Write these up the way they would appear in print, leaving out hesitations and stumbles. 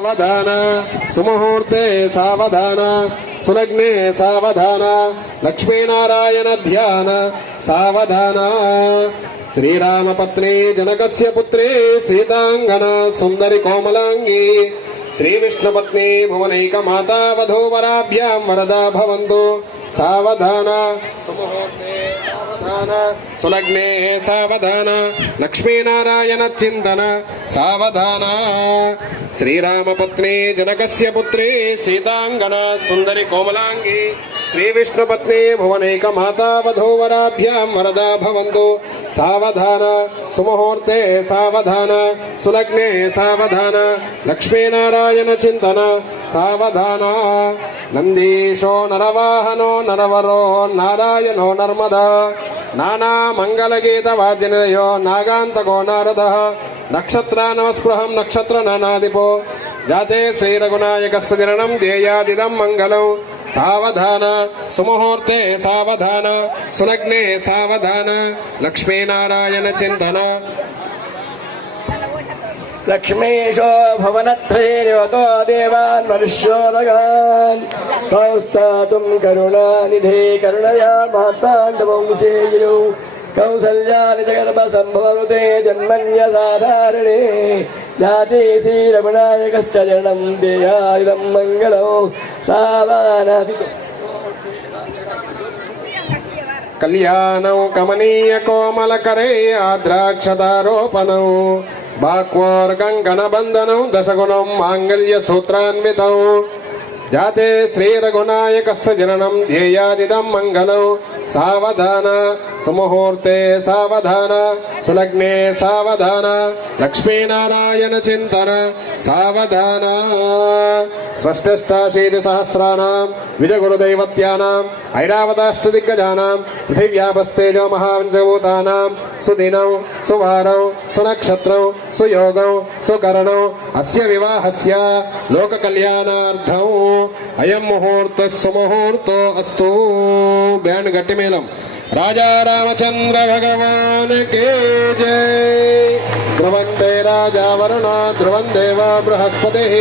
सावधान सुमुहूर्ते सावधान सुलग्ने सावधान लक्ष्मीनारायण ध्यान सावधान श्रीरामपत्नी जनकस्य पुत्री सीतांगना सुंदरी कोमलांगी श्री विष्णुपत्नी भुवनैक माता वधूवराभ्यां वरदा भवन्तु सावधान सुमुहूर्ते सावधान सुलग्ने सावधान लक्ष्मीनारायण चिंतन सावधान श्रीरामपत्नी जनकस्य पुत्री सीतांगना सुंदरी कोमलांगी श्री विष्णुपत्नी भुवनैक माता वधूवराभ्यां वरदा भवन्तु सावधान सुमुहूर्ते सावधान सुलग्ने सावधान लक्ष्मीनारायण चिंतन सावधान नंदीशो नरवाहनो नरवरो नारायणो नर्मदा नाना मंगलगीत वाद्यनिलयो नागांतको नारदः नक्षत्रानवस्पृहं नक्षत्र नानादिपो जाते श्रीरघुनायकस्य जरणं ध्येयादिदं मंगलं सावधान सुमुहूर्ते सावधान सुलग्ने सावधान लक्ष्मीनारायण चिंतन लक्ष्मीशो भुवनत्रयेर्योतो देवान् मनुष्योरगान् संस्थातुं करुणानिधे करुणया माताण्डवंशेयौ कौसल्यानि जगन्मसम्भवनुते जन्मन्यसाधारणे जाते श्रीरमणायकश्च जरणं देयादिदं मङ्गलौ सावधानाति कल्याणौ कमनीय कोमलकरे आद्राक्षतारोपणौ बाक्वोर्गङ्गनबन्धनौ दशगुणं माङ्गल्यसूत्रान्वितौ जाते श्रीरघुनायकस्य जननं ध्येयादिदं मङ्गलौ सावधान सुमुहूर्ते सावधान सुलग्ने सावधान लक्ष्मीनारायण चिंतन सावधान षष्ठष्टाशीतिसहस्राणां विजयगुरुदैवत्यानां ऐरावताष्टदिग्गजानां पृथिव्यापस्तेजो महापञ्चभूतानां सुदिनौ सुवारौ सुनक्षत्रौ सुयोगौ सुकरणौ अस्य विवाहस्य लोककल्याणार्थं अयं मुहूर्तः सुमुहूर्तो अस्तु। बैंड गट्टी मेलम राजा रामचंद्र भगवान के जय। ध्रुवन्ते राजा वरुण ध्रुवं देवा बृहस्पतिः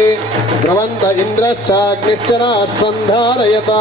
ध्रुवन्त इन्द्रश्चाग्निश्च राष्ट्रं धारयता।